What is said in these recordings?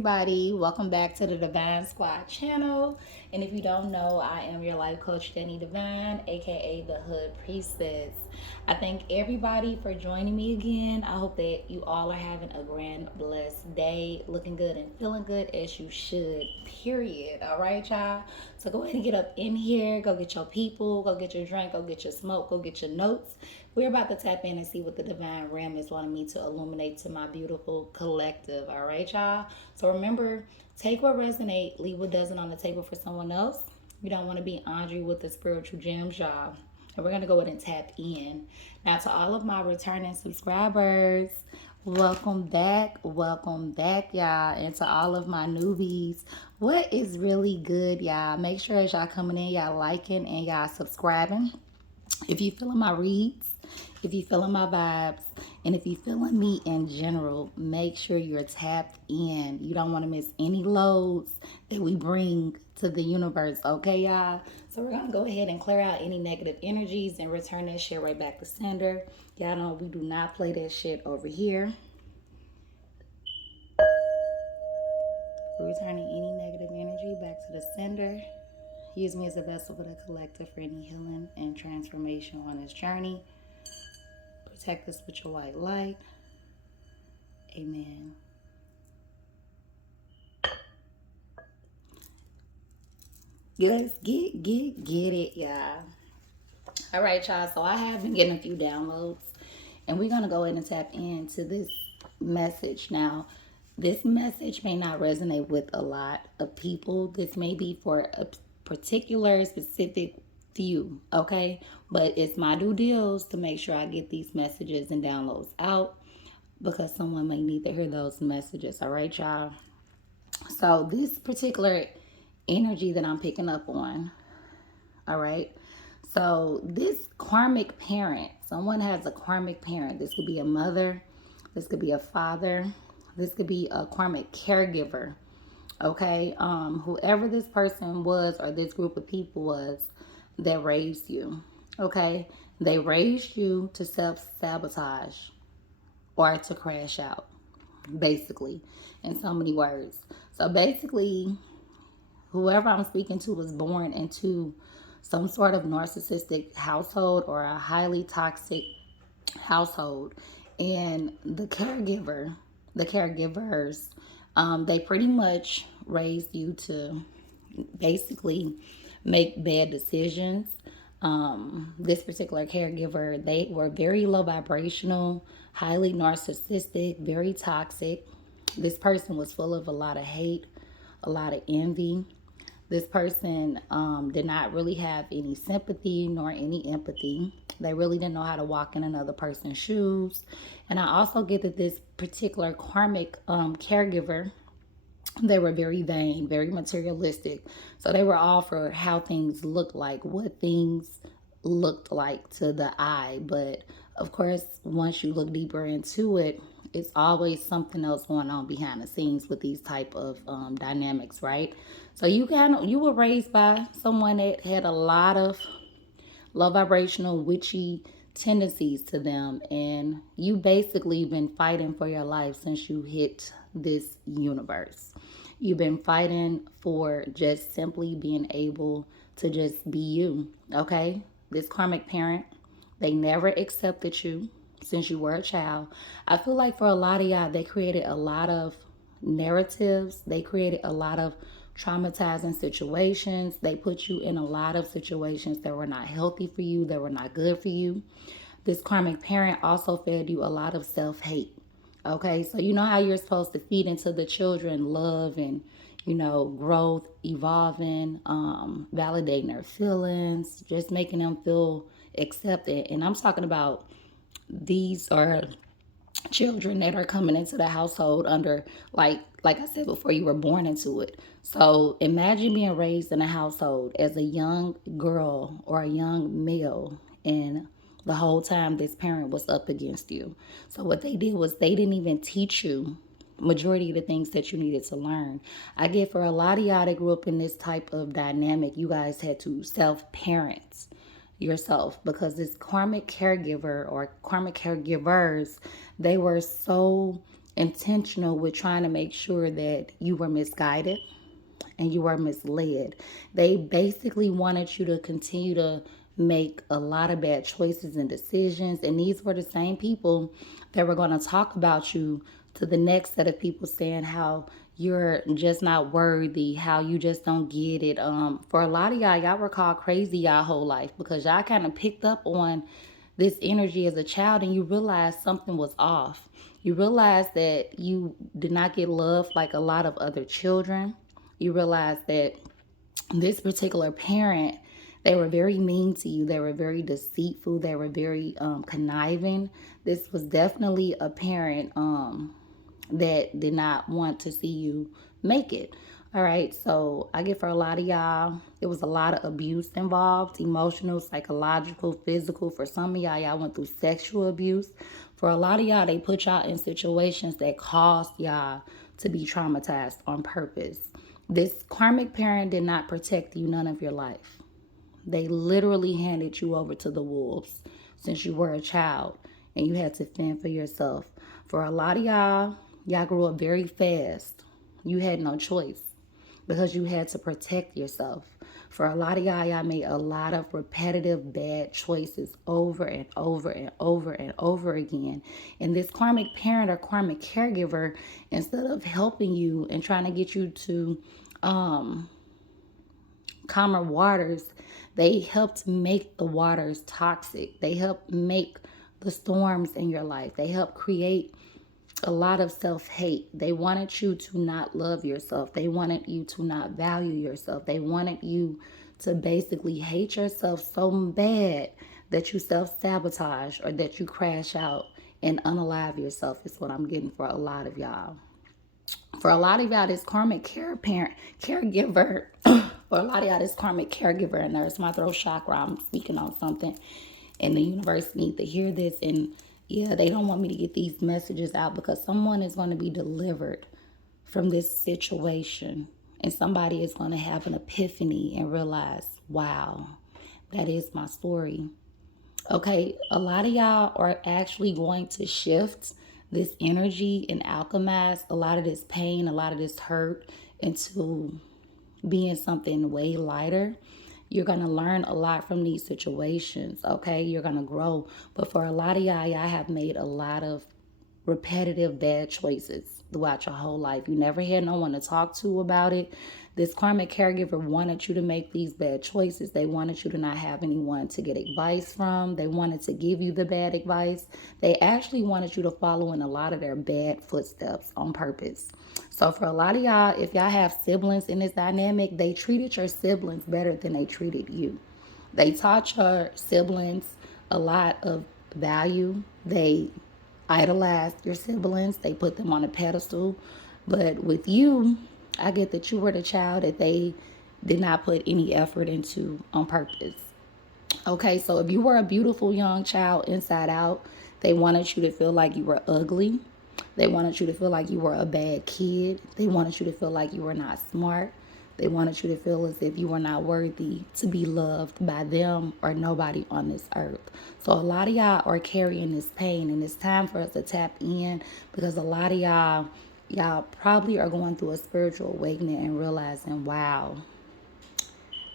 everybody. Welcome back to the Divine Squad channel. And if you don't know, I am your life coach, Danny Divine, aka the Hood Priestess. I thank everybody for joining me again. I hope that you all are having a grand, blessed day, looking good and feeling good as you should, period. All right, y'all? So go ahead and get up in here, go get your people, go get your drink, go get your smoke, go get your notes. We're about to tap in and see what the divine realm is wanting me to illuminate to my beautiful collective. All right, y'all? So remember, take what resonates, leave what doesn't on the table for someone else. You don't want to be Andre with the spiritual gems, y'all. And we're going to go ahead and tap in. Now, to all of my returning subscribers, welcome back, y'all. And to all of my newbies, what is really good, y'all? Make sure as y'all coming in, y'all liking and y'all subscribing. If you feeling my reads, if you feeling my vibes, and if you feeling me in general, make sure you're tapped in. You don't want to miss any loads that we bring to the universe, okay, y'all? So we're going to go ahead and clear out any negative energies and return that shit right back to sender. Y'all know we do not play that shit over here. We're returning any negative energy back to the sender. Use me as a vessel for the collective for any healing and transformation on this journey. Protect us with your white light. Amen. Let's get it, y'all. All right, y'all. So I have been getting a few downloads, and we're gonna go ahead and tap into this message now. This message may not resonate with a lot of people. This may be for a particular, specific few, okay? But it's my due deals to make sure I get these messages and downloads out because someone may need to hear those messages, all right, y'all? So this particular energy that I'm picking up on, all right? So this karmic parent, someone has a karmic parent. This could be a mother, this could be a father, this could be a karmic caregiver, okay? Whoever this person was or this group of people was that raised you, okay? They raised you to self-sabotage or to crash out, basically, in so many words. So basically, whoever I'm speaking to was born into some sort of narcissistic household or a highly toxic household. And the caregivers, they pretty much raised you to basically make bad decisions. This particular caregiver, they were very low vibrational, highly narcissistic, very toxic. This person was full of a lot of hate, a lot of envy. This person did not really have any sympathy nor any empathy. They really didn't know how to walk in another person's shoes. And I also get that this particular karmic caregiver, they were very vain, very materialistic. So they were all for how things looked like, what things looked like to the eye. But of course, once you look deeper into it, it's always something else going on behind the scenes with these type of dynamics, right? So you were raised by someone that had a lot of low vibrational witchy tendencies to them, and you basically been fighting for your life since you hit this universe. You've been fighting for just simply being able to just be you, okay? This karmic parent, they never accepted you since you were a child. I feel like for a lot of y'all, they created a lot of narratives. They created a lot of traumatizing situations. They put you in a lot of situations that were not healthy for you, that were not good for you. This karmic parent also fed you a lot of self-hate. Okay, so you know how you're supposed to feed into the children love and, growth, evolving, validating their feelings, just making them feel accepted. And I'm talking about these are children that are coming into the household under, like I said before, you were born into it. So imagine being raised in a household as a young girl or a young male, and the whole time this parent was up against you. So what they did was they didn't even teach you majority of the things that you needed to learn. I get for a lot of y'all that grew up in this type of dynamic, you guys had to self-parent yourself because this karmic caregiver or karmic caregivers, they were so intentional with trying to make sure that you were misguided and you were misled. They basically wanted you to continue to make a lot of bad choices and decisions. And these were the same people that were going to talk about you to the next set of people, saying how you're just not worthy, how you just don't get it. For a lot of y'all were called crazy y'all whole life because y'all kind of picked up on this energy as a child and you realized something was off. You realized that you did not get love like a lot of other children. You realize that this particular parent, they were very mean to you. They were very deceitful. They were very conniving. This was definitely a parent that did not want to see you make it. All right, so I get for a lot of y'all, it was a lot of abuse involved, emotional, psychological, physical. For some of y'all went through sexual abuse. For a lot of y'all, they put y'all in situations that caused y'all to be traumatized on purpose. This karmic parent did not protect you none of your life. They literally handed you over to the wolves since you were a child and you had to fend for yourself. For a lot of y'all grew up very fast. You had no choice because you had to protect yourself. For a lot of y'all made a lot of repetitive bad choices over and over and over and over again. And this karmic parent or karmic caregiver, instead of helping you and trying to get you to calmer waters, they helped make the waters toxic. They helped make the storms in your life. They helped create a lot of self-hate. They wanted you to not love yourself. They wanted you to not value yourself. They wanted you to basically hate yourself so bad that you self-sabotage or that you crash out and unalive yourself is what I'm getting for a lot of y'all. For a lot of y'all, this karmic caregiver, for a lot of y'all, this karmic caregiver and nurse, my throat chakra, I'm speaking on something, and the universe need to hear this. And yeah, they don't want me to get these messages out because someone is going to be delivered from this situation, and somebody is going to have an epiphany and realize, wow, that is my story. Okay, a lot of y'all are actually going to shift this energy and alchemize a lot of this pain, a lot of this hurt into being something way lighter. You're going to learn a lot from these situations, okay? You're going to grow. But for a lot of y'all have made a lot of repetitive bad choices throughout your whole life. You never had no one to talk to about it. This karmic caregiver wanted you to make these bad choices. They wanted you to not have anyone to get advice from. They wanted to give you the bad advice. They actually wanted you to follow in a lot of their bad footsteps on purpose. So for a lot of y'all, if y'all have siblings in this dynamic, they treated your siblings better than they treated you. They taught your siblings a lot of value. They idolized your siblings. They put them on a pedestal. But with you, I get that you were the child that they did not put any effort into on purpose. Okay, so if you were a beautiful young child inside out, they wanted you to feel like you were ugly. They wanted you to feel like you were a bad kid. They wanted you to feel like you were not smart. They wanted you to feel as if you were not worthy to be loved by them or nobody on this earth. So a lot of y'all are carrying this pain, and it's time for us to tap in because a lot of y'all probably are going through a spiritual awakening and realizing, wow,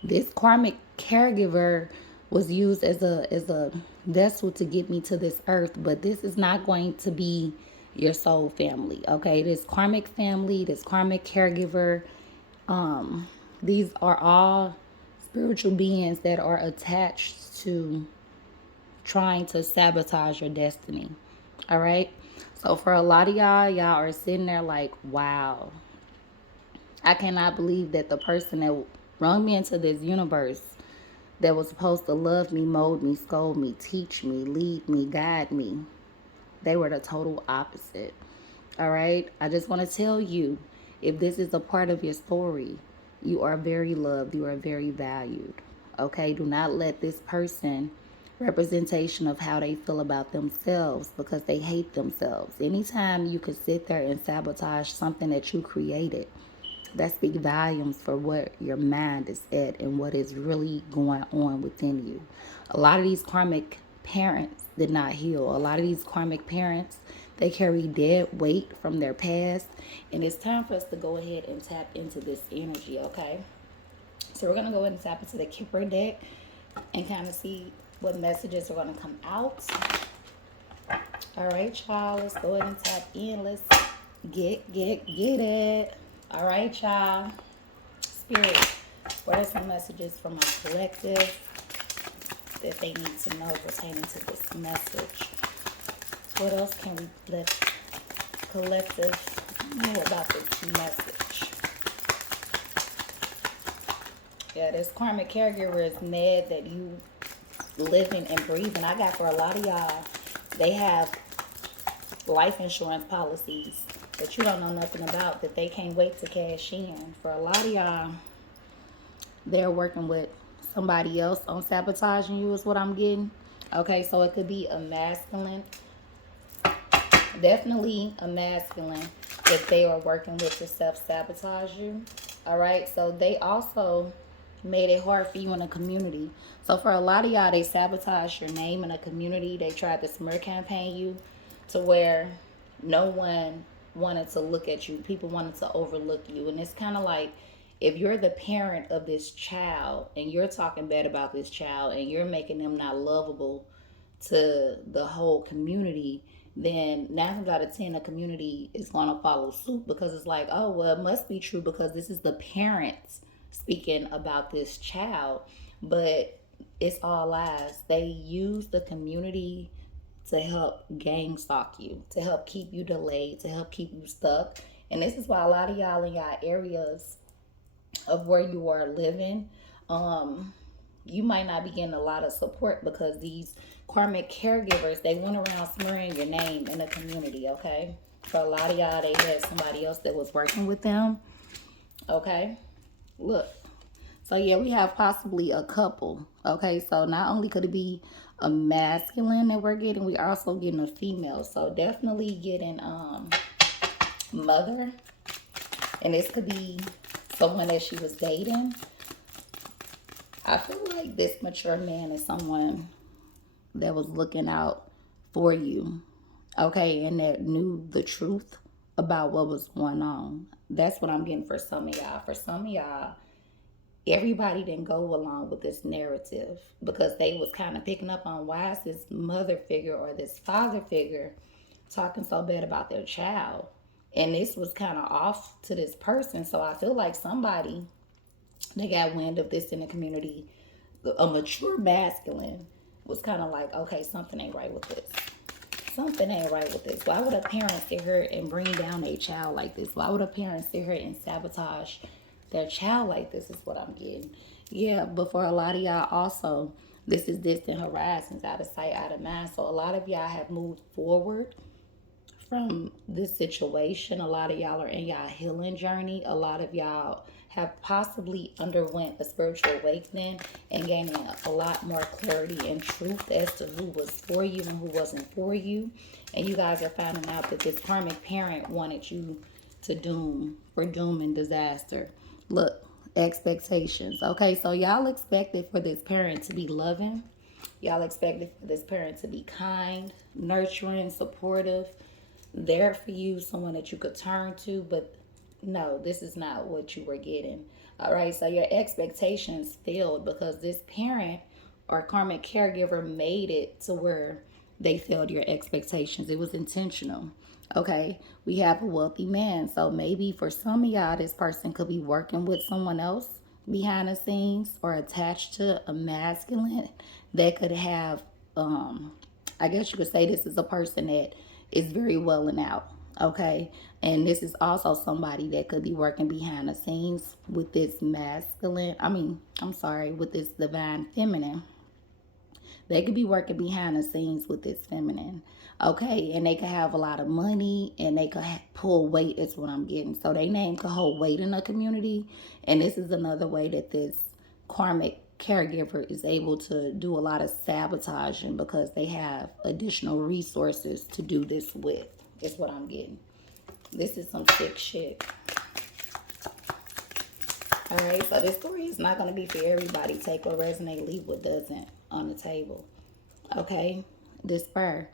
this karmic caregiver was used as a vessel to get me to this earth, but this is not going to be your soul family. Okay, this karmic family, this karmic caregiver, these are all spiritual beings that are attached to trying to sabotage your destiny. All right, so for a lot of y'all are sitting there like, wow, I cannot believe that the person that brought me into this universe, that was supposed to love me, mold me, scold me, teach me, lead me, guide me, they were the total opposite. All right. I just want to tell you, if this is a part of your story, you are very loved. You are very valued. Okay. Do not let this person representation of how they feel about themselves because they hate themselves. Anytime you could sit there and sabotage something that you created, that speaks volumes for what your mind is at and what is really going on within you. A lot of these karmic parents did not heal. A lot of these karmic parents, They carry dead weight from their past. And it's time for us to go ahead and tap into this energy, okay? So we're going to go ahead and tap into the Kipper deck and kind of see what messages are going to come out. All right, y'all. Let's go ahead and tap in. Let's get it. All right, y'all. Spirit, what are some messages from my collective that they need to know pertaining to this message? What else can we let collective know about this message? Yeah, this karmic caregiver is mad that you living and breathing. I got for a lot of y'all, they have life insurance policies that you don't know nothing about that they can't wait to cash in. For a lot of y'all, they're working with somebody else on sabotaging you is what I'm getting. Okay, so it could be a masculine. Definitely a masculine if they are working with to self-sabotage you. All right, so they also made it hard for you in a community. So for a lot of y'all, they sabotage your name in a community. They tried to smear campaign you to where no one wanted to look at you. People wanted to overlook you. And it's kind of like if you're the parent of this child and you're talking bad about this child and you're making them not lovable to the whole community, then 9 times out of 10 the community is going to follow suit because it's like, oh, well, it must be true because this is the parents speaking about this child. But it's all lies. They use the community to help gang stalk you, to help keep you delayed, to help keep you stuck. And this is why a lot of y'all in y'all areas of where you are living, you might not be getting a lot of support because these karmic caregivers, they went around smearing your name in the community, okay? For a lot of y'all, they had somebody else that was working with them, okay? Look. So, yeah, we have possibly a couple, okay? So, not only could it be a masculine that we're getting, we also getting a female. So, definitely getting mother. And this could be someone that she was dating. I feel like this mature man is someone that was looking out for you, okay, and that knew the truth about what was going on. That's what I'm getting for some of y'all. For some of y'all, everybody didn't go along with this narrative because they was kind of picking up on why is this mother figure or this father figure talking so bad about their child. And this was kind of off to this person. So I feel like somebody, they got wind of this in the community, a mature masculine was kind of like, okay, something ain't right with this. Something ain't right with this. Why would a parent sit here and bring down a child like this? Why would a parent sit here and sabotage their child like this is what I'm getting. Yeah, but for a lot of y'all also, this is distant horizons, out of sight, out of mind. So a lot of y'all have moved forward from this situation. A lot of y'all are in y'all healing journey. A lot of y'all have possibly underwent a spiritual awakening and gaining a lot more clarity and truth as to who was for you and who wasn't for you. And you guys are finding out that this karmic parent wanted you to doom and disaster. Look, expectations. Okay, so y'all expected for this parent to be loving. Y'all expected for this parent to be kind, nurturing, supportive, there for you, someone that you could turn to, but no, this is not what you were getting. All right, so your expectations failed because this parent or karmic caregiver made it to where they failed your expectations. It was intentional. Okay, we have a wealthy man. So maybe for some of y'all, this person could be working with someone else behind the scenes or attached to a masculine that could have, I guess you could say this is a person that is very well and out. Okay, and this is also somebody that could be working behind the scenes with this masculine, with this divine feminine. They could be working behind the scenes with this feminine. Okay, and they could have a lot of money and they could pull weight, is what I'm getting. So their name could hold weight in the community. And this is another way that this karmic caregiver is able to do a lot of sabotaging because they have additional resources to do this with, is what I'm getting. This is some sick shit. All right, so this story is not going to be for everybody. Take what resonate, leave what doesn't on the table. Okay, despair.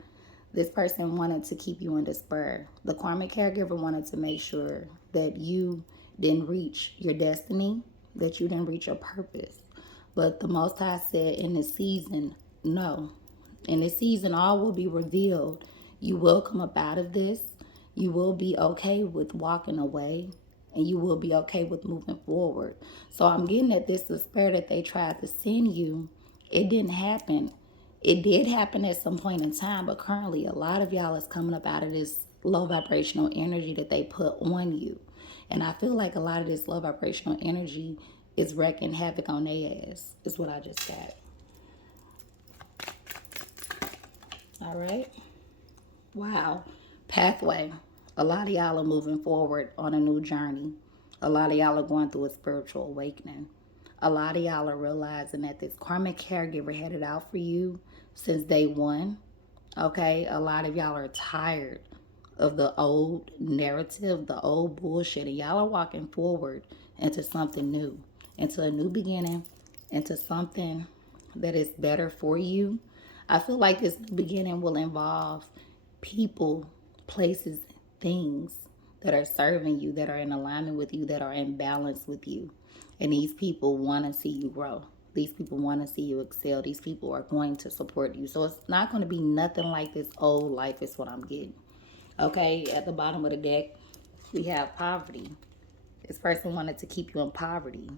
This person wanted to keep you in despair. The karmic caregiver wanted to make sure that you didn't reach your destiny, that you didn't reach your purpose. But the Most High said in this season, no. In this season, all will be revealed. You will come up out of this. You will be okay with walking away, and you will be okay with moving forward. So I'm getting that this despair that they tried to send you, it didn't happen. It did happen at some point in time, but currently a lot of y'all is coming up out of this low vibrational energy that they put on you. And I feel like a lot of this low vibrational energy is wreaking havoc on their ass, is what I just got. All right. Wow. Pathway. A lot of y'all are moving forward on a new journey. A lot of y'all are going through a spiritual awakening. A lot of y'all are realizing that this karmic caregiver had it out for you since day one. Okay. A lot of y'all are tired of the old narrative, the old bullshit, and y'all are walking forward into something new, into a new beginning, into something that is better for you. I feel like this beginning will involve people, places, things that are serving you, that are in alignment with you, that are in balance with you. And these people want to see you grow. These people want to see you excel. These people are going to support you. So it's not going to be nothing like this old life, is what I'm getting. Okay, at the bottom of the deck, we have poverty. This person wanted to keep you in poverty.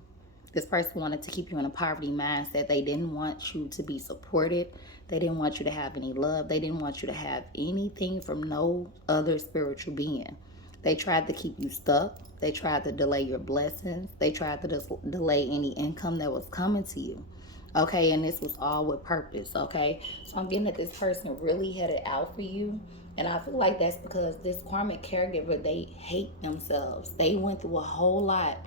This person wanted to keep you in a poverty mindset. They didn't want you to be supported. They didn't want you to have any love. They didn't want you to have anything from no other spiritual being. They tried to keep you stuck. They tried to delay your blessings. They tried to delay any income that was coming to you. Okay, and this was all with purpose. Okay, so I'm getting that this person really had it out for you. And I feel like that's because this karmic caregiver, they hate themselves. They went through a whole lot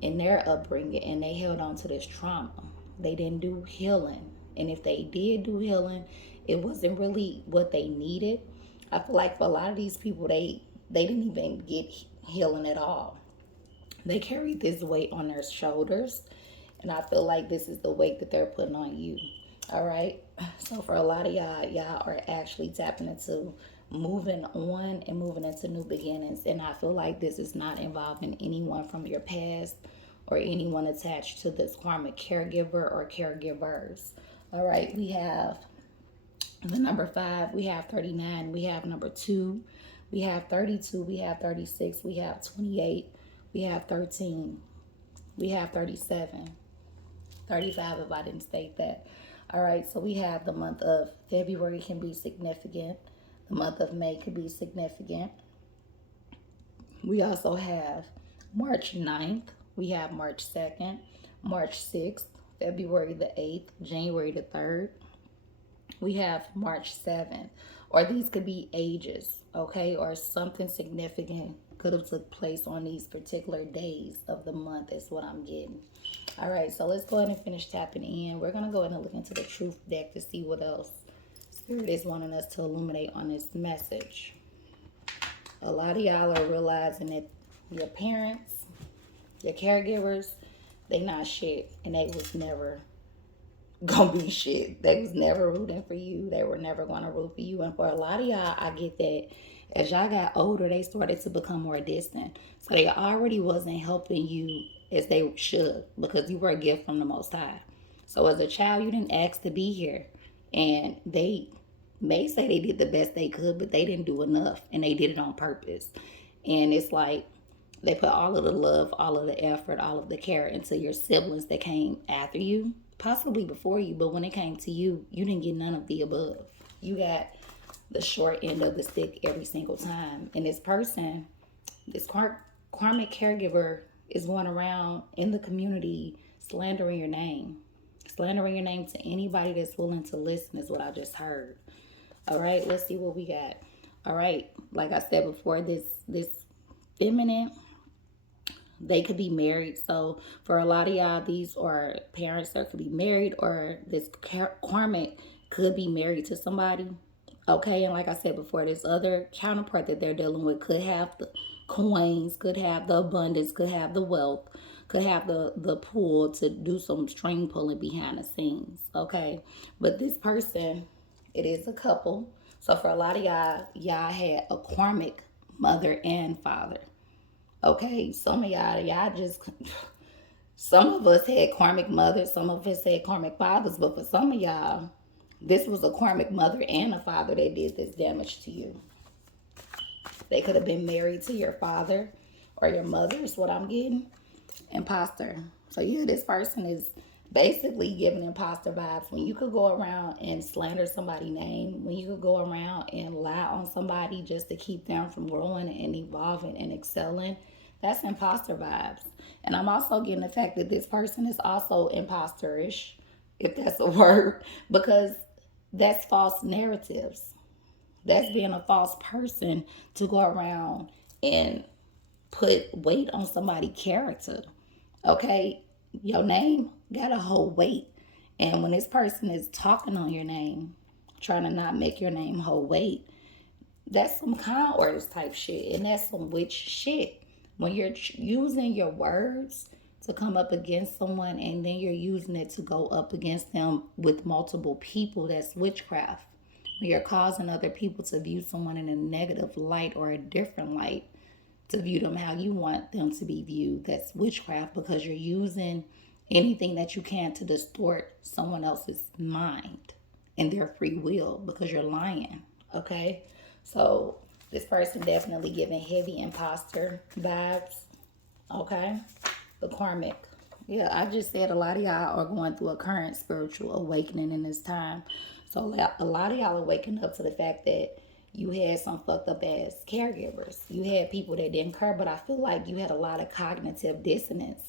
in their upbringing and they held on to this trauma. They didn't do healing. And if they did do healing, it wasn't really what they needed. I feel like for a lot of these people, they didn't even get healing at all. They carried this weight on their shoulders. And I feel like this is the weight that they're putting on you. All right. So for a lot of y'all are actually tapping into moving on and moving into new beginnings. And I feel like this is not involving anyone from your past or anyone attached to this karmic caregiver or caregivers. All right. We have the number 5, we have 39, we have number 2, we have 32, we have 36, we have 28, we have 13, we have 37, 35 if I didn't state that. All right, so we have the month of February can be significant. The month of May could be significant. We also have March 9th. We have March 2nd, March 6th, February the 8th, January the 3rd. We have March 7th. Or these could be ages, okay? Or something significant could have took place on these particular days of the month is what I'm getting. All right, so let's go ahead and finish tapping in. We're going to go ahead and look into the truth deck to see what else Spirit is wanting us to illuminate on this message. A lot of y'all are realizing that your parents, your caregivers, they not shit. And they was never gonna be shit. They was never rooting for you. They were never gonna root for you. And for a lot of y'all, I get that as y'all got older, they started to become more distant. So they already wasn't helping you as they should because you were a gift from the Most High. So as a child, you didn't ask to be here. And they may say they did the best they could, but they didn't do enough. And they did it on purpose. And it's like they put all of the love, all of the effort, all of the care into your siblings that came after you, possibly before you. But when it came to you, you didn't get none of the above. You got the short end of the stick every single time. And this person, this karmic caregiver is going around in the community slandering your name. Slandering your name to anybody that's willing to listen is what I just heard. All right, let's see what we got. All right, like I said before, this feminine, they could be married. So for a lot of y'all, these are parents that could be married, or this karmic could be married to somebody. Okay, and like I said before, this other counterpart that they're dealing with could have the coins, could have the abundance, could have the wealth, could have the pull to do some string pulling behind the scenes. Okay, but this person, it is a couple. So for a lot of y'all had a karmic mother and father. Okay, some of y'all just, some of us had karmic mothers, some of us had karmic fathers, but for some of y'all, this was a karmic mother and a father that did this damage to you. They could have been married to your father or your mother, is what I'm getting. Imposter. So yeah, this person is basically giving imposter vibes. When you could go around and slander somebody's name, when you could go around and lie on somebody just to keep them from growing and evolving and excelling, that's imposter vibes. And I'm also getting the fact that this person is also imposterish, if that's a word, because that's false narratives. That's being a false person to go around and put weight on somebody's character. Okay, your name got a whole weight. And when this person is talking on your name, trying to not make your name hold weight, that's some con artist type shit. And that's some witch shit. When you're using your words to come up against someone and then you're using it to go up against them with multiple people, that's witchcraft. When you're causing other people to view someone in a negative light or a different light, to view them how you want them to be viewed, that's witchcraft, because you're using anything that you can to distort someone else's mind and their free will because you're lying. Okay, so this person definitely giving heavy imposter vibes. Okay, the karmic. Yeah, I just said a lot of y'all are going through a current spiritual awakening in this time. So a lot of y'all are waking up to the fact that you had some fucked up ass caregivers. You had people that didn't care, but I feel like you had a lot of cognitive dissonance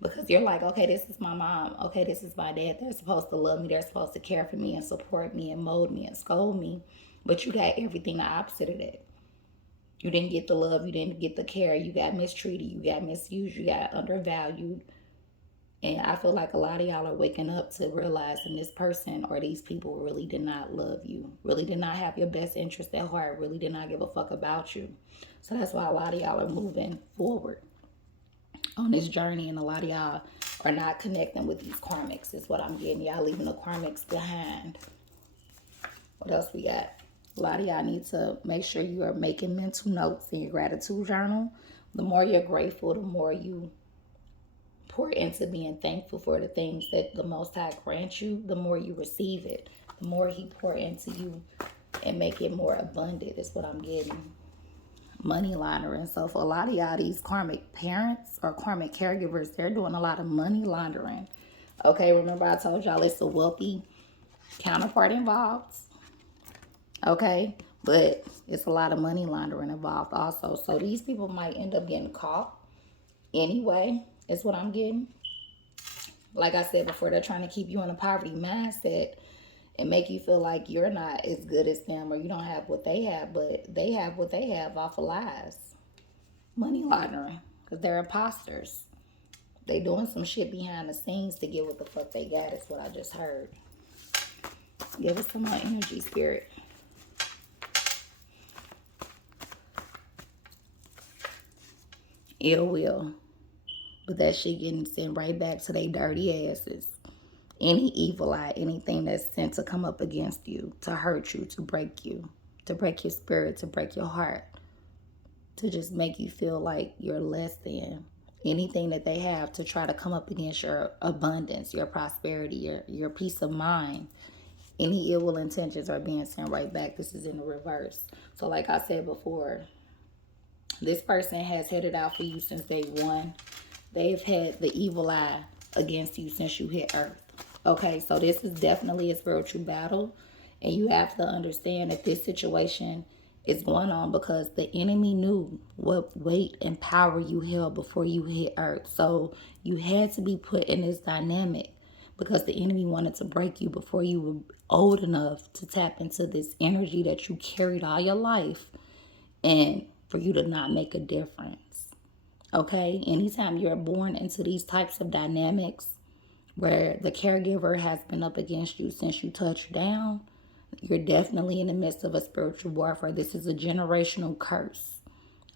because you're like, okay, this is my mom. Okay, this is my dad. They're supposed to love me. They're supposed to care for me and support me and mold me and scold me. But you got everything the opposite of that. You didn't get the love. You didn't get the care. You got mistreated. You got misused. You got undervalued. And I feel like a lot of y'all are waking up to realizing this person or these people really did not love you, really did not have your best interest at heart, really did not give a fuck about you. So that's why a lot of y'all are moving forward on this journey, and a lot of y'all are not connecting with these karmics, is what I'm getting. Y'all leaving the karmics behind. What else we got? A lot of y'all need to make sure you are making mental notes in your gratitude journal. The more you're grateful, the more you pour into being thankful for the things that the Most High grants you, the more you receive it. The more He pour into you and make it more abundant is what I'm getting. Money laundering. So for a lot of y'all, these karmic parents or karmic caregivers, they're doing a lot of money laundering. Okay, remember I told y'all it's a wealthy counterpart involved. Okay, but it's a lot of money laundering involved also. So these people might end up getting caught anyway, is what I'm getting. Like I said before, they're trying to keep you in a poverty mindset and make you feel like you're not as good as them or you don't have what they have, but they have what they have off of lies. Money laundering, because they're imposters. They doing some shit behind the scenes to get what the fuck they got, is what I just heard. Give us some more energy, spirit. Ill will. But that shit getting sent right back to their dirty asses. Any evil eye, anything that's sent to come up against you, to hurt you, to break your spirit, to break your heart, to just make you feel like you're less than. Anything that they have to try to come up against your abundance, your prosperity, your peace of mind. Any ill will intentions are being sent right back. This is in the reverse. So like I said before, this person has headed out for you since day one. They've had the evil eye against you since you hit earth. Okay, so this is definitely a spiritual battle. And you have to understand that this situation is going on because the enemy knew what weight and power you held before you hit earth. So you had to be put in this dynamic because the enemy wanted to break you before you were old enough to tap into this energy that you carried all your life and for you to not make a difference. Okay, anytime you're born into these types of dynamics where the caregiver has been up against you since you touched down, you're definitely in the midst of a spiritual warfare. This is a generational curse.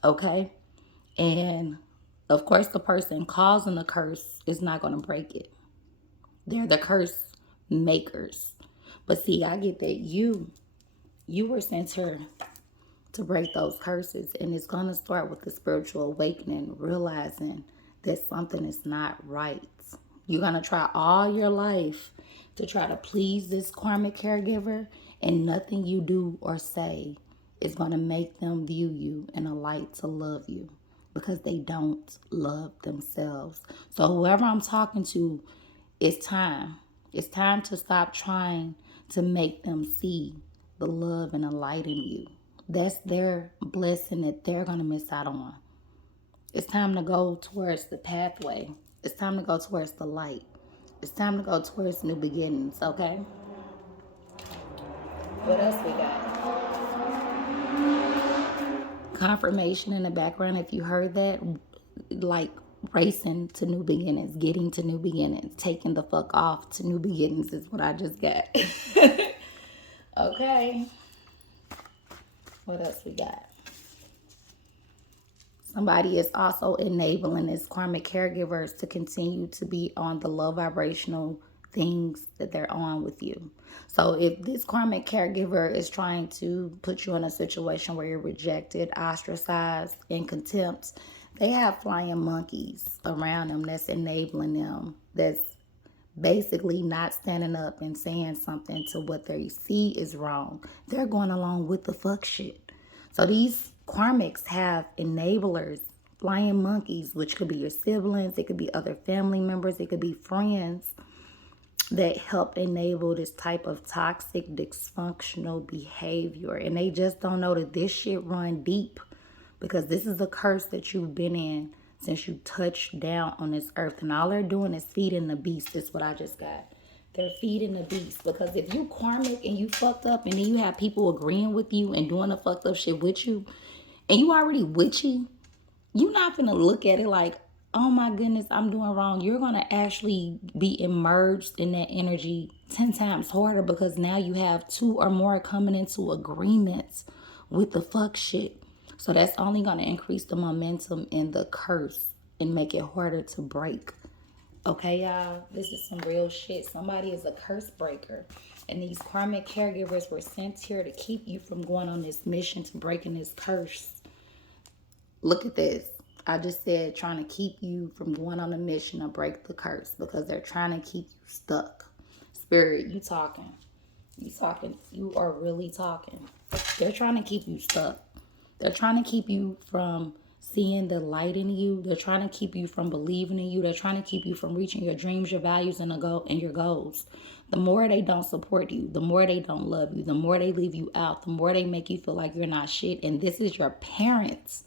Okay, and of course the person causing the curse is not going to break it. They're the curse makers. But see, I get that you You were sent here to break those curses, and it's going to start with the spiritual awakening, realizing that something is not right. You're going to try all your life to try to please this karmic caregiver, and nothing you do or say is going to make them view you in a light to love you, because they don't love themselves. So whoever I'm talking to, it's time. It's time to stop trying to make them see the love and the light in you. That's their blessing that they're going to miss out on. It's time to go towards the pathway. It's time to go towards the light. It's time to go towards new beginnings, okay? What else we got? Confirmation in the background, if you heard that, like racing to new beginnings, getting to new beginnings, taking the fuck off to new beginnings is what I just got. Okay. What else we got? Somebody is also enabling this karmic caregivers to continue to be on the low vibrational things that they're on with you. So if this karmic caregiver is trying to put you in a situation where you're rejected, ostracized, in contempt, they have flying monkeys around them that's enabling them, that's basically not standing up and saying something to what they see is wrong. They're going along with the fuck shit. So these karmics have enablers, flying monkeys, which could be your siblings, it could be other family members, it could be friends, that help enable this type of toxic, dysfunctional behavior. And they just don't know that this shit run deep, because this is a curse that you've been in since you touched down on this earth. And all they're doing is feeding the beast. Is what I just got. They're feeding the beast. Because if you karmic and you fucked up, and then you have people agreeing with you and doing the fucked up shit with you, and you already witchy, you're not gonna look at it like, oh my goodness, I'm doing wrong. You're gonna actually be immersed in that energy 10 times harder, because now you have two or more coming into agreements with the fuck shit. So that's only gonna increase the momentum in the curse and make it harder to break. Okay, y'all, this is some real shit. Somebody is a curse breaker. And these karmic caregivers were sent here to keep you from going on this mission to breaking this curse. Look at this. I just said trying to keep you from going on a mission to break the curse, because they're trying to keep you stuck. Spirit, you talking. You talking. You are really talking. They're trying to keep you stuck. They're trying to keep you from seeing the light in you. They're trying to keep you from believing in you. They're trying to keep you from reaching your dreams, your values, and your goals. The more they don't support you, the more they don't love you, the more they leave you out, the more they make you feel like you're not shit. And this is your parents.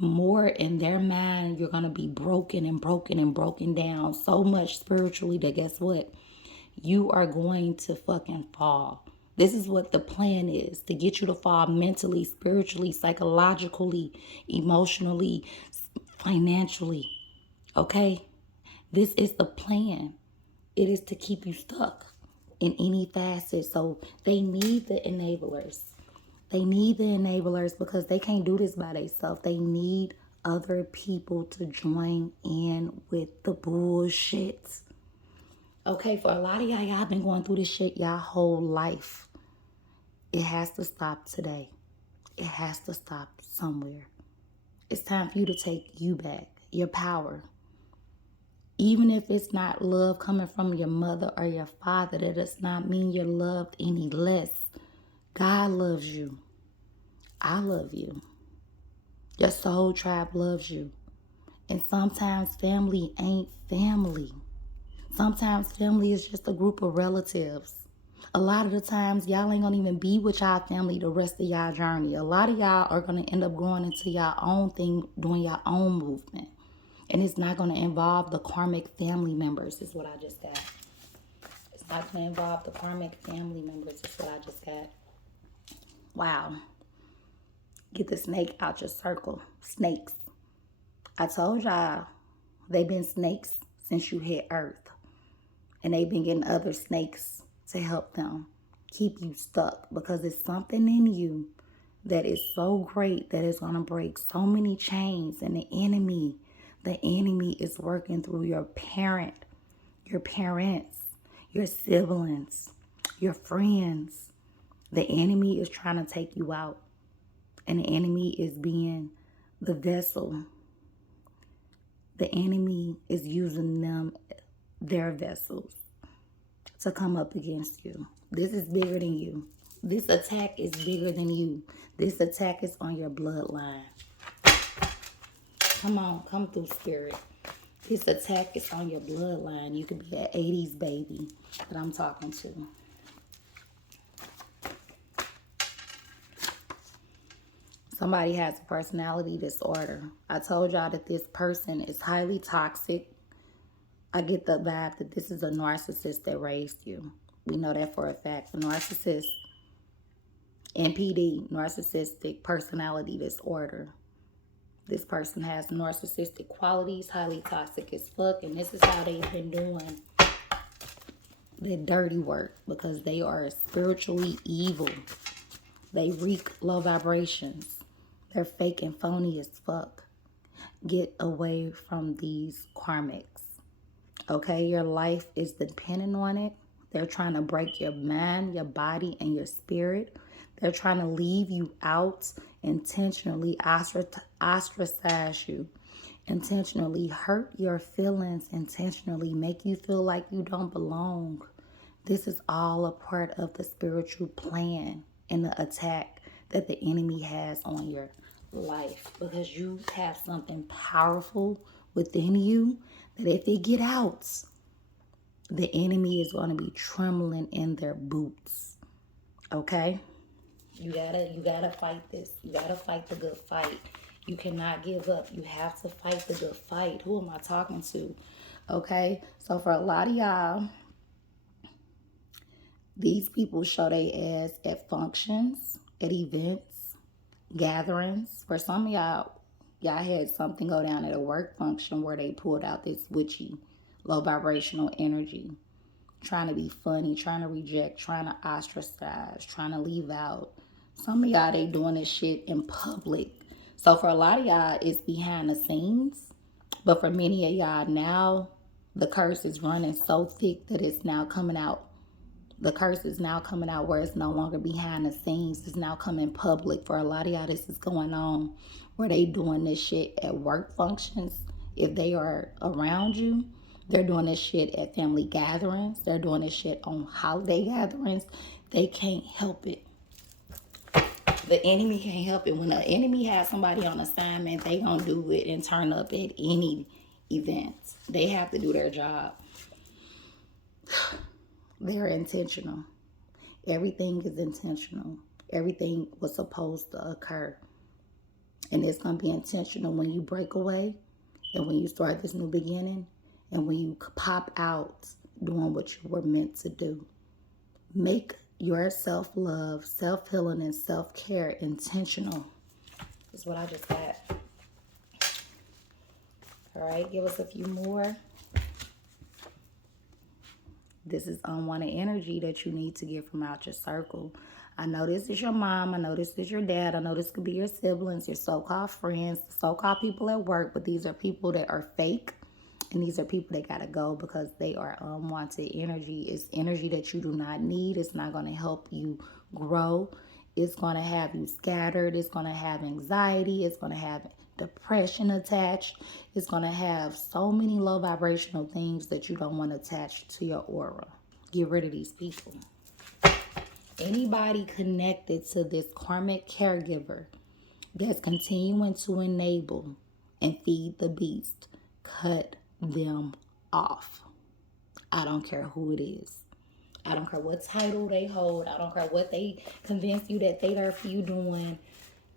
The more in their mind you're going to be broken and broken and broken down so much spiritually that guess what? You are going to fucking fall. This is what the plan is, to get you to fall mentally, spiritually, psychologically, emotionally, financially. Okay? This is the plan. It is to keep you stuck in any facet. So they need the enablers. They need the enablers, because they can't do this by themselves. They need other people to join in with the bullshit. Okay, for a lot of y'all been going through this shit y'all whole life. It has to stop today. It has to stop somewhere. It's time for you to take you back, your power. Even if it's not love coming from your mother or your father, that does not mean you're loved any less. God loves you. I love you. Your soul tribe loves you. And sometimes family ain't family. Sometimes family is just a group of relatives. A lot of the times, y'all ain't gonna even be with y'all family the rest of y'all journey. A lot of y'all are gonna end up going into y'all own thing, doing your own movement. And it's not gonna involve the karmic family members, is what I just got. It's not gonna involve the karmic family members, is what I just got. Wow. Get the snake out your circle. Snakes. I told y'all, they've been snakes since you hit Earth. And they've been getting other snakes to help them keep you stuck, because it's something in you that is so great that it's going to break so many chains. And the enemy is working through your parents, your siblings, your friends, The enemy is trying to take you out. And the enemy is being the vessel. The enemy is using their vessels, to come up against you. This is bigger than you. This attack is bigger than you. This attack is on your bloodline. Come on, come through, Spirit. This attack is on your bloodline. You could be an 80s baby that I'm talking to. Somebody has a personality disorder. I told y'all that this person is highly toxic. I get the vibe that this is a narcissist that raised you. We know that for a fact. A narcissist, NPD, narcissistic personality disorder. This person has narcissistic qualities, highly toxic as fuck, and this is how they've been doing their dirty work, because they are spiritually evil. They reek low vibrations. They're fake and phony as fuck. Get away from these karmics. Okay, your life is dependent on it. They're trying to break your mind, your body, and your spirit. They're trying to leave you out, intentionally ostracize you, intentionally hurt your feelings, intentionally make you feel like you don't belong. This is all a part of the spiritual plan and the attack that the enemy has on your life, because you have something powerful within you that if it get out, the enemy is going to be trembling in their boots. Okay? You gotta fight this. You gotta fight the good fight. You cannot give up. You have to fight the good fight. Who am I talking to? Okay? So for a lot of y'all, these people show their ass at functions, at events, gatherings. For some of y'all had something go down at a work function where they pulled out this witchy, low vibrational energy, trying to be funny, trying to reject, trying to ostracize, trying to leave out. Some of y'all, they doing this shit in public. So for a lot of y'all, it's behind the scenes. But for many of y'all now, the curse is running so thick that it's now coming out. The curse is now coming out where it's no longer behind the scenes. It's now coming public. For a lot of y'all, this is going on where they doing this shit at work functions. If they are around you, they're doing this shit at family gatherings. They're doing this shit on holiday gatherings. They can't help it. The enemy can't help it. When the enemy has somebody on assignment, they gonna do it and turn up at any event. They have to do their job. They're intentional. Everything is intentional. Everything was supposed to occur. And it's going to be intentional when you break away, and when you start this new beginning, and when you pop out doing what you were meant to do. Make your self-love, self-healing, and self-care intentional. That's what I just got. All right, give us a few more. This is unwanted energy that you need to get from out your circle. I know this is your mom. I know this is your dad. I know this could be your siblings, your so-called friends, so-called people at work. But these are people that are fake. And these are people that got to go because they are unwanted energy. It's energy that you do not need. It's not going to help you grow. It's going to have you scattered. It's going to have anxiety. It's going to have depression attached. It's going to have so many low vibrational things that you don't want to attach to your aura. Get rid of these people. Anybody connected to this karmic caregiver that's continuing to enable and feed the beast, cut them off. I don't care who it is. I don't care what title they hold. I don't care what they convince you that they are for you doing.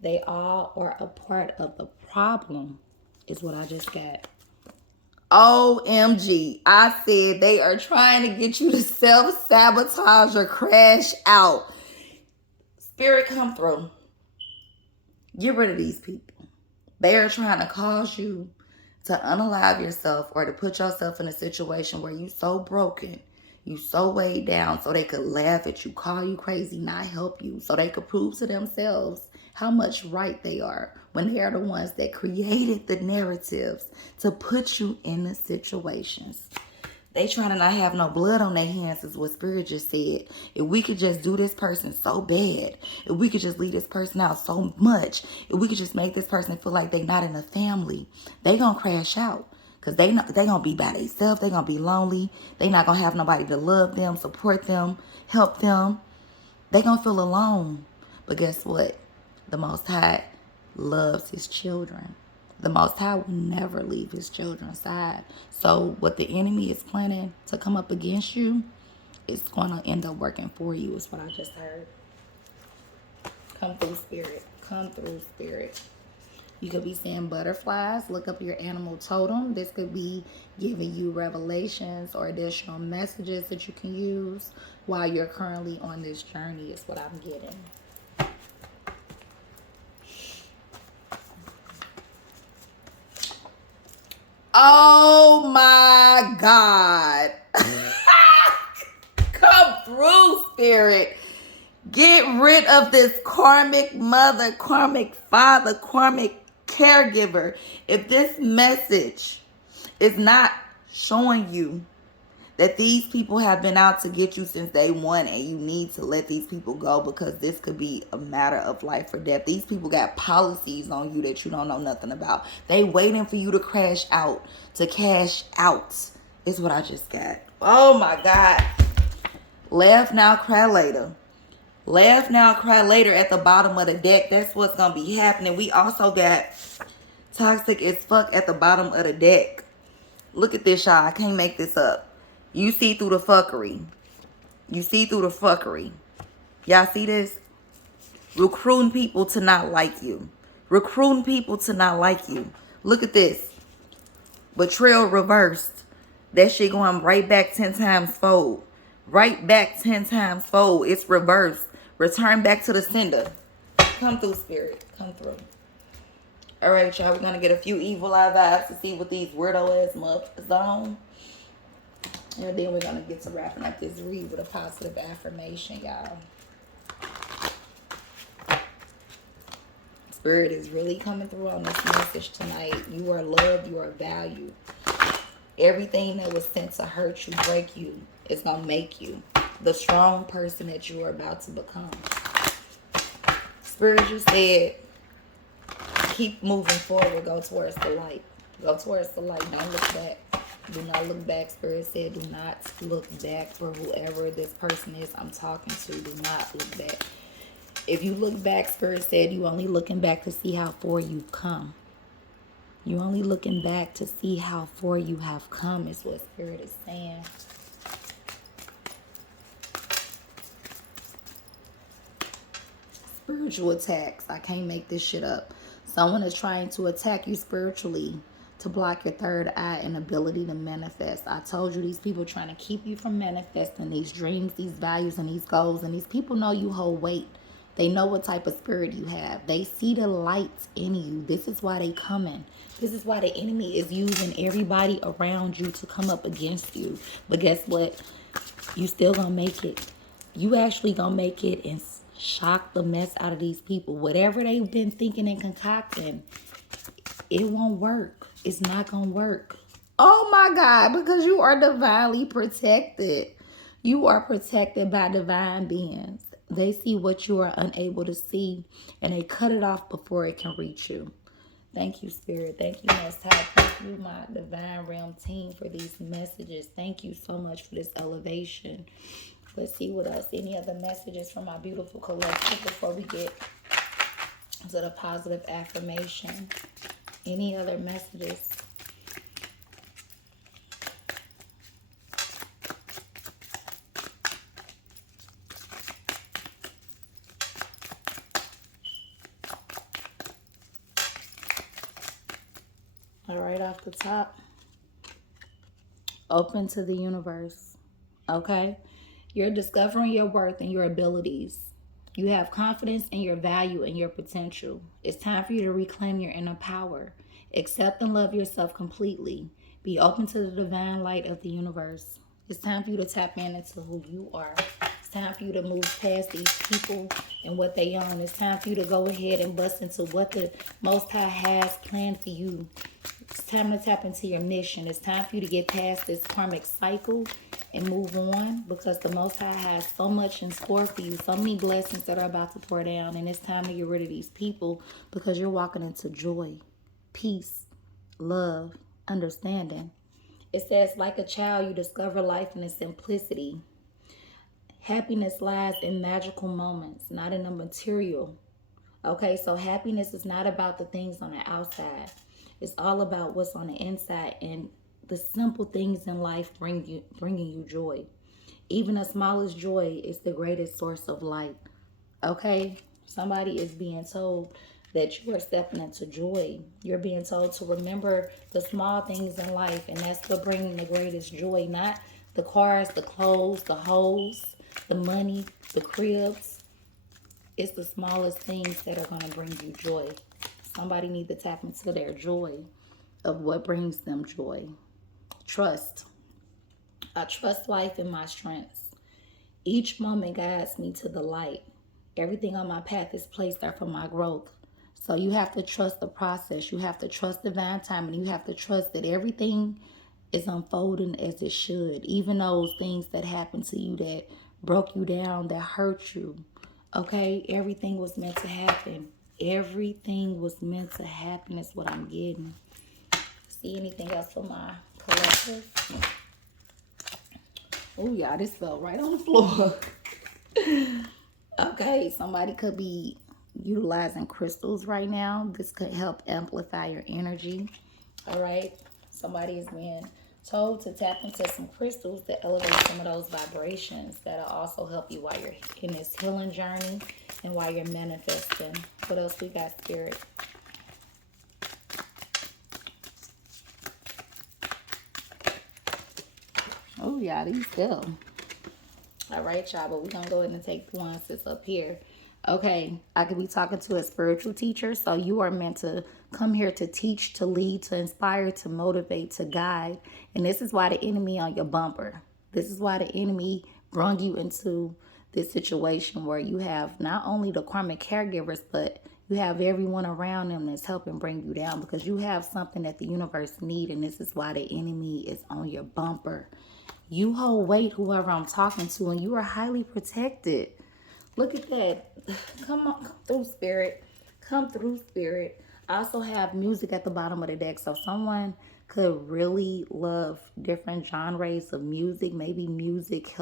They all are a part of the problem, is what I just got. OMG. I said they are trying to get you to self-sabotage or crash out. Spirit, come through. Get rid of these people. They are trying to cause you to unalive yourself or to put yourself in a situation where you so broken, you so weighed down, so they could laugh at you, call you crazy, not help you, so they could prove to themselves how much right they are when they are the ones that created the narratives to put you in the situations. They trying to not have no blood on their hands is what Spirit just said. If we could just do this person so bad, if we could just leave this person out so much, if we could just make this person feel like they not in a family, they gonna crash out. Because they gonna be by themselves. They gonna be lonely. They not gonna have nobody to love them, support them, help them. They gonna feel alone. But guess what? The Most High loves his children. The Most High will never leave his children's side. So what the enemy is planning to come up against you, it's going to end up working for you, is what I just heard. Come through, Spirit. Come through, Spirit. You could be seeing butterflies. Look up your animal totem. This could be giving you revelations or additional messages that you can use while you're currently on this journey, is what I'm getting. Oh my God. Come through, Spirit. Get rid of this karmic mother, karmic father, karmic caregiver. If this message is not showing you that these people have been out to get you since day one, and you need to let these people go, because this could be a matter of life or death. These people got policies on you that you don't know nothing about. They waiting for you to crash out, to cash out, is what I just got. Oh my God. Laugh now, cry later. Laugh now, cry later at the bottom of the deck. That's what's going to be happening. We also got toxic as fuck at the bottom of the deck. Look at this, y'all. I can't make this up. You see through the fuckery. You see through the fuckery. Y'all see this? Recruiting people to not like you. Recruiting people to not like you. Look at this. Betrayal reversed. That shit going right back 10 times fold. Right back 10 times fold. It's reversed. Return back to the sender. Come through, Spirit. Come through. All right, y'all. We're going to get a few evil eye vibes to see what these weirdo ass motherfuckers on. And then we're going to get to wrapping up this read with a positive affirmation, y'all. Spirit is really coming through on this message tonight. You are loved. You are valued. Everything that was sent to hurt you, break you, is going to make you the strong person that you are about to become. Spirit just said, keep moving forward. Go towards the light. Go towards the light. Don't look back. Do not look back. Spirit said, do not look back for whoever this person is I'm talking to. Do not look back. If you look back, Spirit said, you only looking back to see how far you've come. You only looking back to see how far you have come, is what Spirit is saying. Spiritual attacks. I can't make this shit up. Someone is trying to attack you spiritually to block your third eye and ability to manifest. I told you, these people trying to keep you from manifesting these dreams, these values, and these goals. And these people know you hold weight. They know what type of spirit you have. They see the light in you. This is why they coming. This is why the enemy is using everybody around you to come up against you. But guess what? You still gonna make it. You actually gonna make it and shock the mess out of these people. Whatever they've been thinking and concocting, it won't work. It's not gonna work. Oh my God, because you are divinely protected. You are protected by divine beings. They see what you are unable to see, and they cut it off before it can reach you. Thank you, Spirit. Thank you, Most High. Thank you, my divine realm team, for these messages. Thank you so much for this elevation. Let's see what else. Any other messages from my beautiful collective before we get to the positive affirmation? Any other messages? All right, off the top, open to the universe. Okay? You're discovering your worth and your abilities. You have confidence in your value and your potential. It's time for you to reclaim your inner power. Accept and love yourself completely. Be open to the divine light of the universe. It's time for you to tap into who you are. It's time for you to move past these people and what they own. It's time for you to go ahead and bust into what the Most High has planned for you. It's time to tap into your mission. It's time for you to get past this karmic cycle and move on, because the Most High has so much in store for you, so many blessings that are about to pour down, and it's time to get rid of these people because you're walking into joy, peace, love, understanding. It says, like a child, you discover life in its simplicity. Happiness lies in magical moments, not in the material. Okay, so happiness is not about the things on the outside. It's all about what's on the inside, and the simple things in life bringing you joy. Even the smallest joy is the greatest source of light. Okay, somebody is being told that you are stepping into joy. You're being told to remember the small things in life, and that's what bringing the greatest joy. Not the cars, the clothes, the hoes, the money, the cribs. It's the smallest things that are going to bring you joy. Somebody need to tap into their joy of what brings them joy. Trust. I trust life in my strengths. Each moment guides me to the light. Everything on my path is placed there for my growth. So you have to trust the process. You have to trust divine timing. You have to trust that everything is unfolding as it should. Even those things that happened to you that broke you down, that hurt you. Okay? Everything was meant to happen. Everything was meant to happen is what I'm getting. See anything else for my collective? Oh, y'all, this fell right on the floor. Okay, somebody could be utilizing crystals right now. This could help amplify your energy. All right, somebody is being told to tap into some crystals to elevate some of those vibrations. That'll also help you while you're in this healing journey and while you're manifesting. What else we got, Spirit? Oh, yeah, these still. All right, y'all, but we're going to go ahead and take the ones that's up here. Okay, I could be talking to a spiritual teacher, so you are meant to come here to teach, to lead, to inspire, to motivate, to guide. And this is why the enemy on your bumper. This is why the enemy brung you into this situation where you have not only the karmic caregivers, but you have everyone around them that's helping bring you down, because you have something that the universe needs, and this is why the enemy is on your bumper. You hold weight, whoever I'm talking to, and you are highly protected. Look at that. Come on, come through, Spirit. Come through, Spirit. I also have music at the bottom of the deck, so someone could really love different genres of music. Maybe music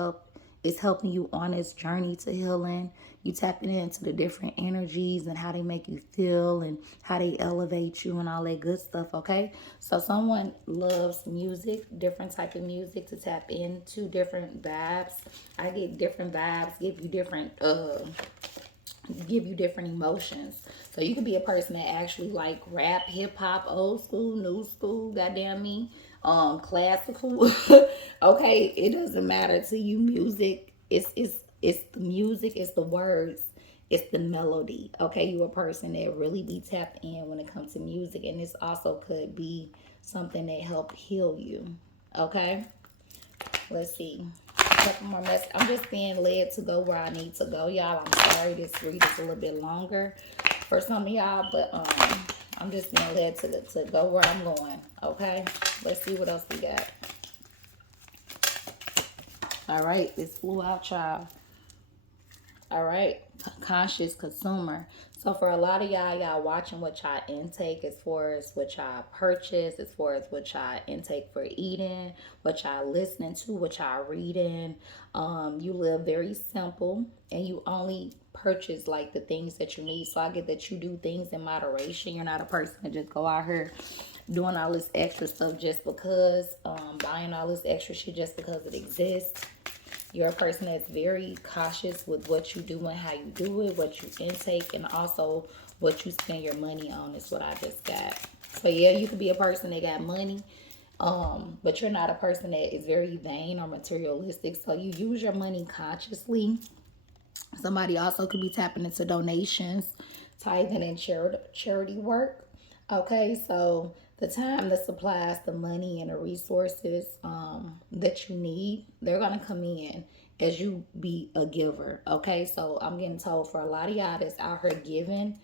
is helping you on this journey to healing. You tapping into the different energies and how they make you feel and how they elevate you and all that good stuff, okay? So someone loves music, different type of music to tap into, different vibes. I get different vibes, give you different emotions. So you could be a person that actually like rap, hip hop, old school, new school, goddamn me, classical. Okay, it doesn't matter to you. Music, it's the music, it's the words, it's the melody. Okay, you a person that really be tapped in when it comes to music, and this also could be something that help heal you. Okay, let's see. Couple more messages. I'm just being led to go where I need to go, y'all. I'm sorry this read is a little bit longer for some of y'all, but I'm just being led to go where I'm going. Okay, let's see what else we got. All right, this flew out, y'all. All right, conscious consumer. So for a lot of y'all watching what y'all intake as far as what y'all purchase, as far as what y'all intake for eating, what y'all listening to, what y'all reading. You live very simple and you only purchase like the things that you need. So I get that you do things in moderation. You're not a person that just go out here doing all this extra stuff just because, buying all this extra shit just because it exists. You're a person that's very cautious with what you do and how you do it, what you intake, and also what you spend your money on is what I just got. So yeah, you could be a person that got money, but you're not a person that is very vain or materialistic. So you use your money consciously. Somebody also could be tapping into donations, tithing, and charity work. Okay, so the time, the supplies, the money, and the resources that you need, they're going to come in as you be a giver. Okay, so I'm getting told for a lot of y'all that's out here giving,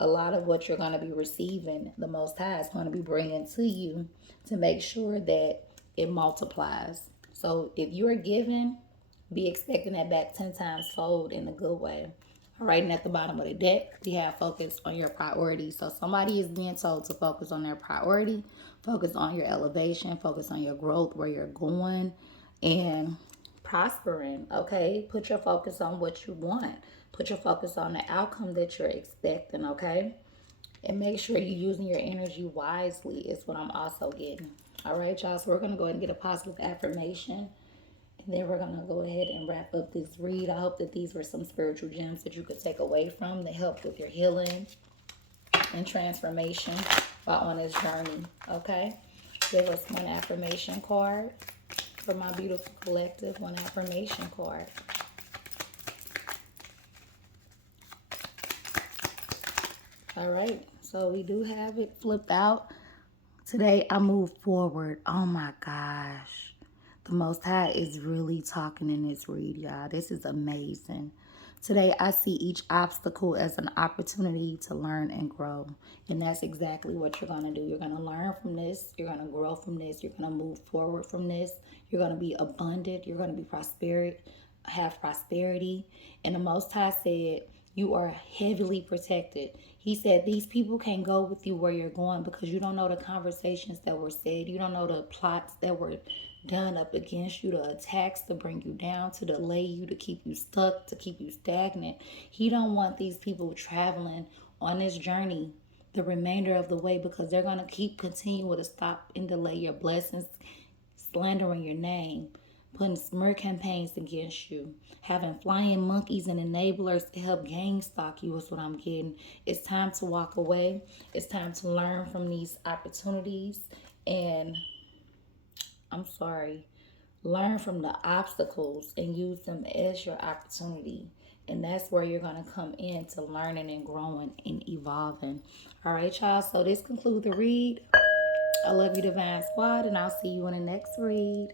a lot of what you're going to be receiving, the Most High is going to be bringing to you to make sure that it multiplies. So if you're giving, be expecting that back 10 times fold in a good way. All right, and at the bottom of the deck, we have focus on your priorities. So somebody is being told to focus on their priority, focus on your elevation, focus on your growth, where you're going, and prospering. Okay, put your focus on what you want. Put your focus on the outcome that you're expecting. Okay, and make sure you're using your energy wisely is what I'm also getting. All right, y'all. So we're gonna go ahead and get a positive affirmation. And then we're going to go ahead and wrap up this read. I hope that these were some spiritual gems that you could take away from to help with your healing and transformation while on this journey. Okay? Give us one affirmation card for my beautiful collective. One affirmation card. All right. So we do have it flipped out. Today I move forward. Oh my gosh. The Most High is really talking in this read, y'all. This is amazing. Today, I see each obstacle as an opportunity to learn and grow. And that's exactly what you're going to do. You're going to learn from this. You're going to grow from this. You're going to move forward from this. You're going to be abundant. You're going to be have prosperity. And the Most High said, you are heavily protected. He said these people can't go with you where you're going because you don't know the conversations that were said. You don't know the plots that were done up against you, the attacks to bring you down, to delay you, to keep you stuck, to keep you stagnant. He don't want these people traveling on this journey the remainder of the way because they're going to keep continuing to stop and delay your blessings, slandering your name, putting smear campaigns against you, having flying monkeys and enablers to help gang stalk you is what I'm getting. It's time to walk away. It's time to learn from these opportunities and learn from the obstacles and use them as your opportunity. And that's where you're going to come into learning and growing and evolving. All right, y'all. So this concludes the read. I love you, Divine Squad, and I'll see you in the next read.